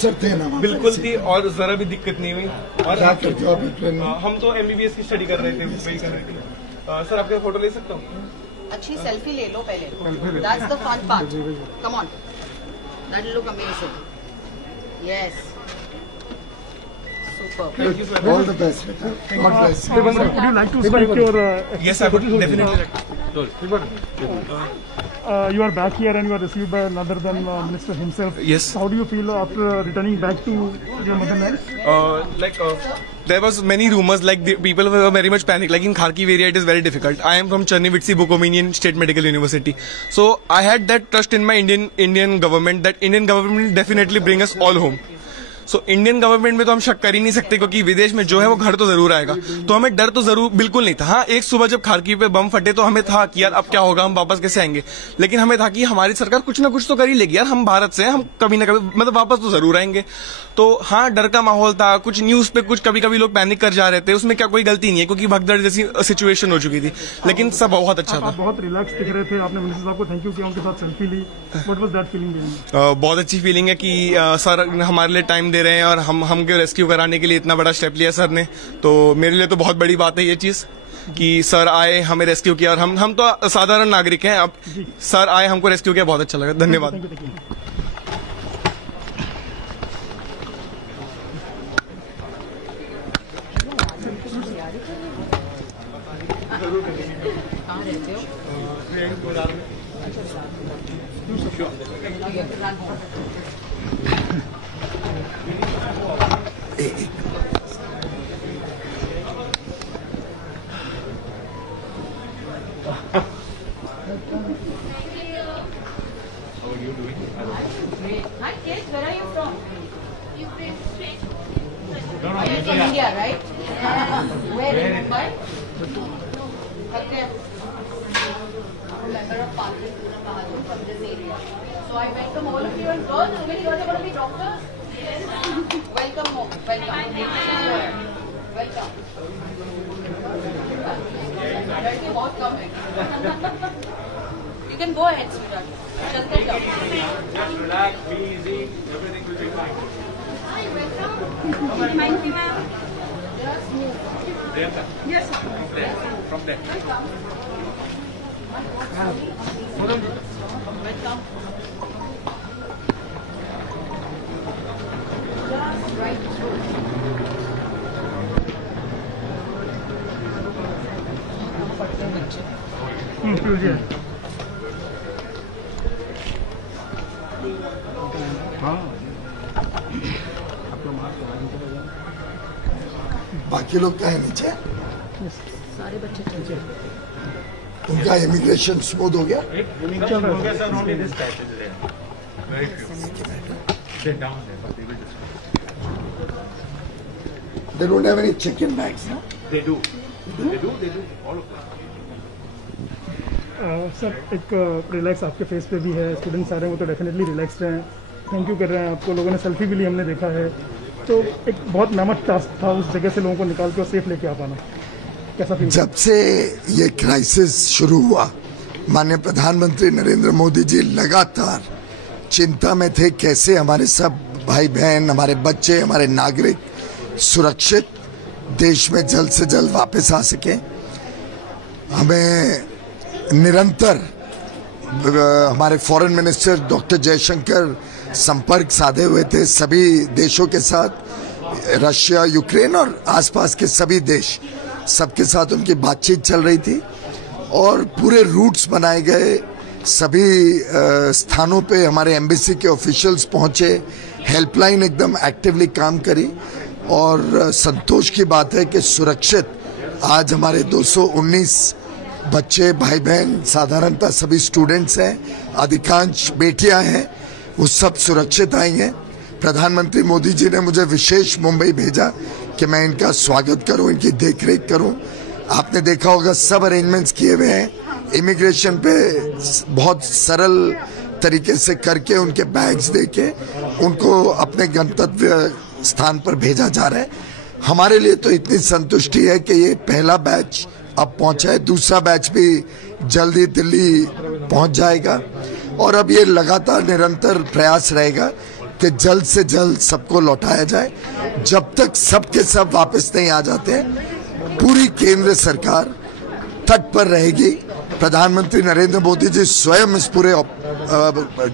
अफसर थे ना? बिल्कुल थी और जरा भी दिक्कत नहीं हुई। और क्या करते हो अभी ट्रेन में? हम तो MBBS की स्टडी कर रहे थे, वही कर रहे थे। सर आपका फोटो ले सकता हूँ? अच्छी सेल्फी ले लो पहले, that's the fun part, come on, that will look amazing, yes, superb, all the best, beta. God bless. Would you like to speak your Yes, I would definitely. you are back here and you are received by none other than Minister himself. Yes. How do you feel after returning back to your motherland? There was many rumors, like the people were very much panicked. Like in Kharkiv area, it is very difficult. I am from Chernivtsi Bukominian State Medical University, so I had that trust in my Indian government that Indian government will definitely bring us all home. So Indian government में तो हम शक कर ही नहीं सकते, क्योंकि विदेश में जो है वो घर तो जरूर आएगा। तो हमें डर तो जरूर बिल्कुल नहीं था। हाँ, एक सुबह जब खारकीव पे बम फटे तो हमें था कि यार अब क्या होगा, हम वापस कैसे आएंगे, लेकिन हमें था कि हमारी सरकार कुछ ना कुछ तो कर ही लेगी यार, हम भारत से हैं, हम कभी ना कभी मतलब वापस तो जरूर आएंगे। तो हाँ, डर का माहौल था, कुछ न्यूज पे कुछ कभी कभी लोग पैनिक कर जा रहे थे, उसमें क्या कोई गलती नहीं है क्योंकि भगदड़ जैसी सिचुएशन हो चुकी थी, लेकिन सब बहुत अच्छा था। बहुत रिलैक्स दिख रहे थे, आपने मिनिस्टर साहब को थैंक यू किया, उनके साथ सेल्फी ली, व्हाट वाज दैट फीलिंग? बहुत अच्छी फीलिंग है कि सर हमारे लिए टाइम दे रहे हैं और हमको रेस्क्यू कराने के लिए इतना बड़ा स्टेप लिया सर ने, तो मेरे लिए तो बहुत बड़ी बात है ये चीज कि सर आए, हमें रेस्क्यू किया, और हम तो साधारण नागरिक हैं, अब सर आए, हमको रेस्क्यू किया, बहुत अच्छा लगा, धन्यवाद। Hi kids, where are you from? You're from India, right? Where in Mumbai? Okay. I'm a member of Parliament from this area. So I welcome all of you, and girls, how many girls are going to be doctors? Welcome home. Welcome. Welcome. Lड़के बहुत कम है. You can go ahead, sweetheart. Just get down. Just relax, be easy, everything will be fine. Hi, welcome. Mind me, ma'am. Just move. There, sir. Yes, sir. There, from there. Welcome. Welcome. Just right through. बाकी लोग क्या है नीचे? सारे बच्चे नीचे। उनका immigration smooth हो गया? Immigration हो गया, sir, only this type is there. Very few. They're down there, but they will just. They don't have any check-in bags, no? They do. They do. All of them. Sir, एक relax आपके face पे भी है, students आ रहे हैं वो तो definitely relaxed हैं, थैंक यू कर रहे हैं आपको, लोगों ने सेल्फी भी ली, हमने देखा है, तो एक बहुत मेहनत टास्क था उस जगह से लोगों को निकाल के और सेफ लेके आ पाना, कैसा फील? जब से ये क्राइसिस शुरू हुआ, माननीय प्रधानमंत्री नरेंद्र मोदी जी लगातार चिंता में थे कैसे हमारे सब भाई बहन, हमारे बच्चे, हमारे नागरिक सुरक्षित देश में जल्द से जल्द वापस आ सके। हमें निरंतर हमारे फॉरेन मिनिस्टर डॉक्टर जयशंकर संपर्क साधे हुए थे सभी देशों के साथ, रशिया, यूक्रेन और आसपास के सभी देश, सबके साथ उनकी बातचीत चल रही थी और पूरे रूट्स बनाए गए, सभी स्थानों पे हमारे एम्बेसी के ऑफिशियल्स पहुंचे, हेल्पलाइन एकदम एक्टिवली काम करी और संतोष की बात है कि सुरक्षित आज हमारे 219 बच्चे, भाई बहन, साधारणतः सभी स्टूडेंट्स हैं, अधिकांश बेटियां हैं, वो सब सुरक्षित आई हैं। प्रधानमंत्री मोदी जी ने मुझे विशेष मुंबई भेजा कि मैं इनका स्वागत करूं, इनकी देखरेख करूं। आपने देखा होगा सब अरेंजमेंट्स किए हुए हैं, इमिग्रेशन पे बहुत सरल तरीके से करके उनके बैग्स देके उनको अपने गंतव्य स्थान पर भेजा जा रहा है। हमारे लिए तो इतनी संतुष्टि है कि ये पहला बैच अब पहुंचा है, दूसरा बैच भी जल्दी दिल्ली पहुंच जाएगा और अब ये लगातार निरंतर प्रयास रहेगा कि जल्द से जल्द सबको लौटाया जाए। जब तक सबके सब वापस नहीं आ जाते, पूरी केंद्र सरकार तट पर रहेगी। प्रधानमंत्री नरेंद्र मोदी जी स्वयं इस पूरे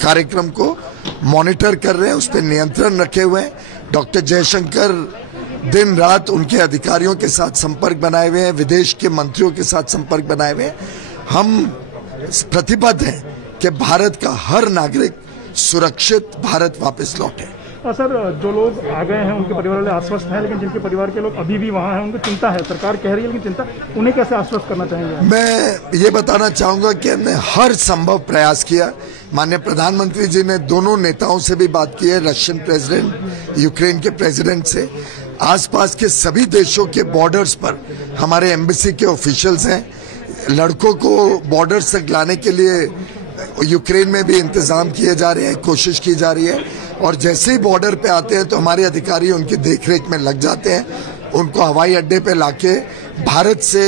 कार्यक्रम को मॉनिटर कर रहे हैं, उस पर नियंत्रण रखे हुए हैं। डॉक्टर जयशंकर दिन रात उनके अधिकारियों के साथ संपर्क बनाए हुए हैं, विदेश के मंत्रियों के साथ संपर्क बनाए हुए हैं। हम प्रतिबद्ध हैं कि भारत का हर नागरिक सुरक्षित भारत वापस लौटे। सर, जो लोग आ गए हैं उनके परिवार वाले आश्वस्त हैं, लेकिन जिनके परिवार के लोग अभी भी वहाँ हैं उनको चिंता है, सरकार कह रही है लेकिन चिंता, उन्हें कैसे आश्वस्त करना चाहेंगे? मैं ये बताना चाहूंगा कि हमने हर संभव प्रयास किया। माननीय प्रधानमंत्री जी ने दोनों नेताओं से भी बात की है, रशियन प्रेसिडेंट, यूक्रेन के प्रेसिडेंट से। आसपास के सभी देशों के बॉर्डर्स पर हमारे एम्बेसी के ऑफिशियल्स हैं। लड़कों को बॉर्डर्स तक लाने के लिए यूक्रेन में भी इंतजाम किए जा रहे हैं, कोशिश की जा रही है। और जैसे ही बॉर्डर पे आते हैं तो हमारे अधिकारी उनकी देखरेख में लग जाते हैं। उनको हवाई अड्डे पे लाके भारत से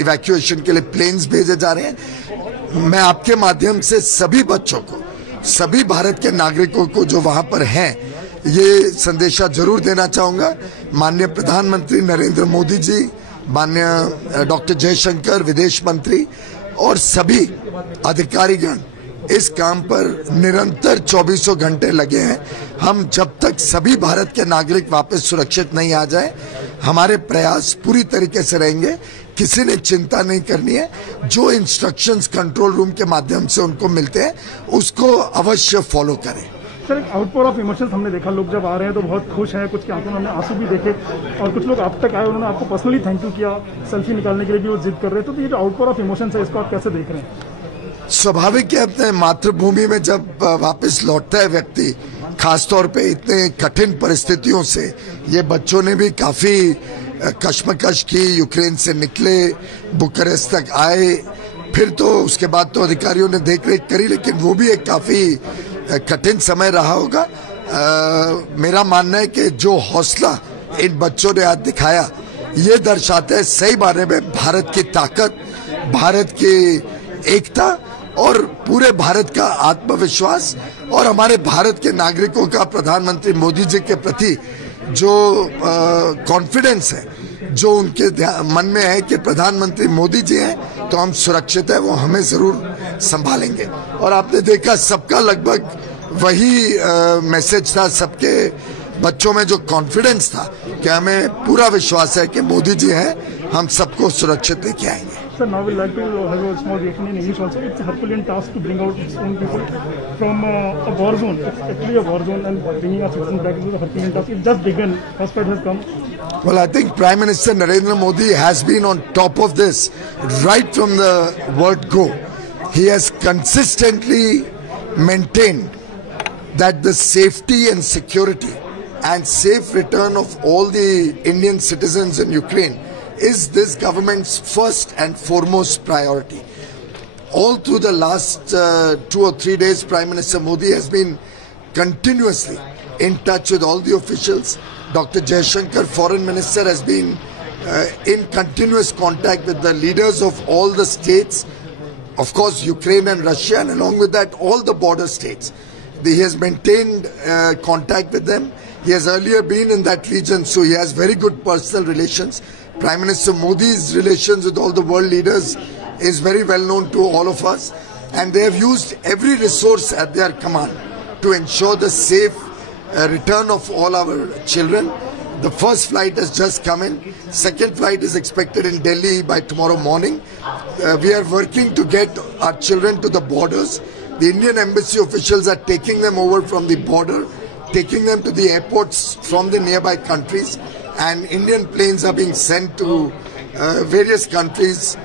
इवैक्यूएशन के लिए प्लेन्स भेजे जा रहे हैं। मैं आपके माध्यम से सभी बच्चों को, सभी भारत के नागरिकों को जो वहां पर हैं, ये संदेशा जरूर देना चाहूंगा। माननीय प्रधानमंत्री नरेंद्र मोदी जी, माननीय डॉक्टर जयशंकर विदेश मंत्री और सभी अधिकारीगण इस काम पर निरंतर 24 घंटे लगे हैं। हम जब तक सभी भारत के नागरिक वापस सुरक्षित नहीं आ जाए, हमारे प्रयास पूरी तरीके से रहेंगे। किसी ने चिंता नहीं करनी है। जो इंस्ट्रक्शंस कंट्रोल रूम के माध्यम से उनको मिलते हैं, उसको अवश्य फॉलो करें। सर, एक आउटपोर ऑफ इमोशंस हमने देखा, लोग जब आ रहे हैं तो बहुत खुश हैं, कुछ के आंखों में हमने आंसू भी देखे, और कुछ लोग आप तक आए, उन्होंने आपको पर्सनली थैंक यू किया, सेल्फी निकालने के लिए भी वो जिद कर रहे थे। तो ये जो आउटपोर ऑफ इमोशंस है, इसको आप कैसे देख रहे हैं? स्वाभाविक है, अपने मातृभूमि में जब वापस लौटता है व्यक्ति, खासतौर पे इतने कठिन परिस्थितियों से, ये बच्चों ने भी काफी कश्मकश की, यूक्रेन से निकले, बुखारेस्ट तक आए, फिर तो उसके बाद तो अधिकारियों ने देखरेख करी, लेकिन वो भी एक काफी कठिन समय रहा होगा। मेरा मानना है कि जो हौसला इन बच्चों ने आज दिखाया, ये दर्शाता है सही मायने में भारत की ताकत, भारत की एकता और पूरे भारत का आत्मविश्वास, और हमारे भारत के नागरिकों का प्रधानमंत्री मोदी जी के प्रति जो कॉन्फिडेंस है, जो उनके मन में है कि प्रधानमंत्री मोदी जी हैं तो हम सुरक्षित है, वो हमें जरूर संभालेंगे। और आपने देखा सबका लगभग वही मैसेज था, सबके बच्चों में जो कॉन्फिडेंस था कि हमें पूरा विश्वास है कि मोदी जी हैं, हम सबको सुरक्षित लेके आएंगे। Sir, now we'd like to have a small reaction in English also. It's a Herculean task to bring out its own people from a war zone. It's actually a war zone, and bringing our citizens back is a Herculean task. It's just begun. First fight has come. Well, I think Prime Minister Narendra Modi has been on top of this right from the word go. He has consistently maintained that the safety and security and safe return of all the Indian citizens in Ukraine is this government's first and foremost priority. All through the last 2 or 3 days, Prime Minister Modi has been continuously in touch with all the officials. Dr. Jayashankar, Foreign Minister, has been in continuous contact with the leaders of all the states, of course Ukraine and Russia, and along with that all the border states. He has maintained contact with them. He has earlier been in that region, so he has very good personal relations. Prime Minister Modi's relations with all the world leaders is very well known to all of us, and they have used every resource at their command to ensure the safe return of all our children. The first flight has just come in. Second flight is expected in Delhi by tomorrow morning. We are working to get our children to the borders. The Indian embassy officials are taking them over from the border, taking them to the airports from the nearby countries, and Indian planes are being sent to various countries,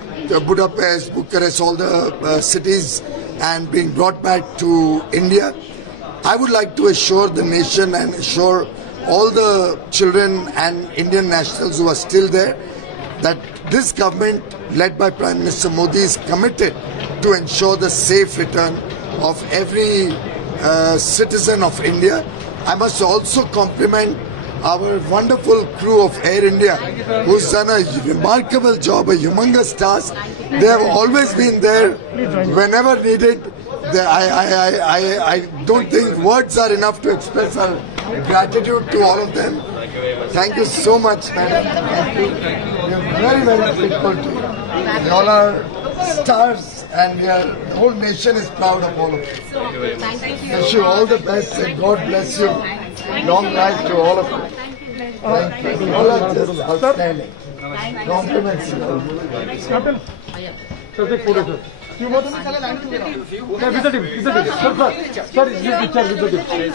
Budapest, Bucharest, all the cities, and being brought back to India. I would like to assure the nation and assure all the children and Indian nationals who are still there that this government led by Prime Minister Modi is committed to ensure the safe return of every citizen of India. I must also compliment our wonderful crew of Air India, who's done a remarkable job, a humongous task. They have always been there whenever needed. I don't think words are enough to express our gratitude to all of them. Thank you so much, madam. Thank you. We are very, very grateful to you. You all are stars, and the whole nation is proud of all of you. Thank you. Wish you all the best, and God bless you. Long life to all of you. Thank you. All are just outstanding. Compliments. Captain. Sir, take photo, sir. You want to? Sir, with the team. Sir, is this picture with the team?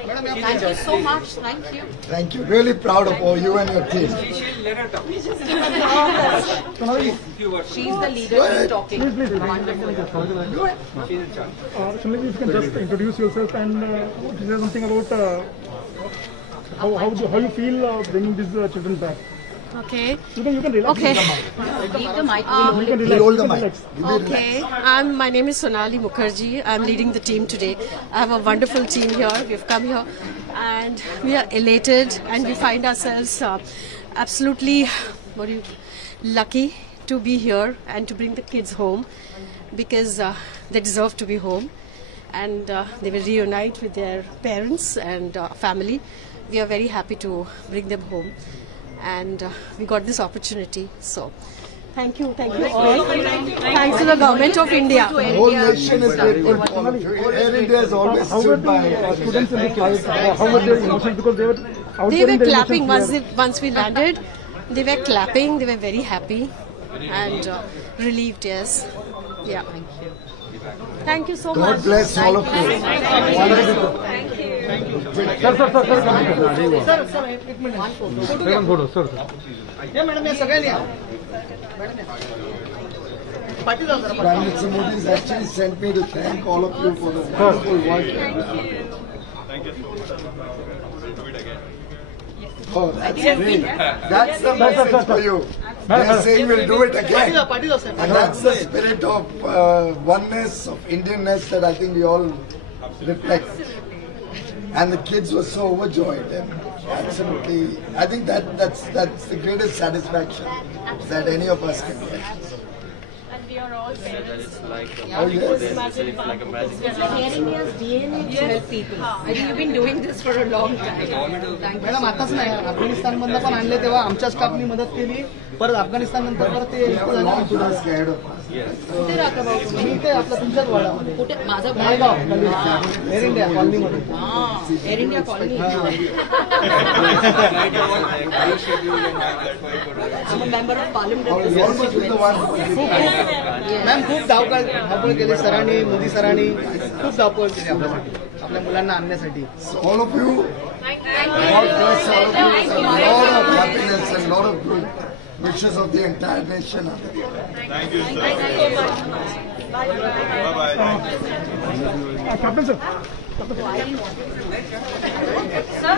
Thank you so much. Thank you. Thank you. Really proud of all you and your team. She's the leader who's talking. Please. Shalini, if you can just introduce yourself and say something about how you feel bringing these children back. Okay. You can relax. Okay. Leave the mic. You can relax. Hold the You can mic. relax. Okay. My name is Sonali Mukherjee. I'm leading the team today. I have a wonderful team here. We've come here and we are elated and we find ourselves absolutely lucky to be here and to bring the kids home because they deserve to be home and they will reunite with their parents and family. We are very happy to bring them home. And we got this opportunity. So, thank you all. Thanks to the government of India. The whole nation is grateful to all of you. Air India has always How were stood by the students in the flight? How were their emotions? Because they were They outpouring were their clapping emotions once we landed. They were clapping. They were very happy and relieved. Yes. Yeah. Thank you so God much. bless all of you. Wonderful. Sir, Prime Minister Modi has actually sent me to thank all of you for the wonderful work. Oh, that's great. That's the message for you. They're saying we'll do it again. And that's the spirit of oneness, of Indianness that I think we all reflect. And the kids were so overjoyed and absolutely, I think that's the greatest satisfaction that any of us can get. And we are all parents. Oh yes. It's like Air India's DNA to help people. I think you've been doing this for a long time. Thank you. Madam आताच नाही अफगाणिस्तान मधनं पण आणले तेव्हा आमच्या स्टाफनी मदत केली परत अफगाणिस्तान नंतर परत ते Long to us ahead of us. कुठे राहता भाऊ तुम्ही? मी ते आपल्या तुमच्याच वाड्यामध्ये कुठे माझं माळगाव एअर इंडिया कॉलनीमध्ये air India colony I'm a member of parliament of this Almost constituency. the one. Ma'am खूप धावपळ केली सरांनी मोदी सरांनी खूप धावपळ केली आपल्यासाठी आपल्या मुलांना आणण्यासाठी So all of you, God bless all of you. A lot of happiness and a lot of good wishes of the entire nation. Captain, sir. Sir?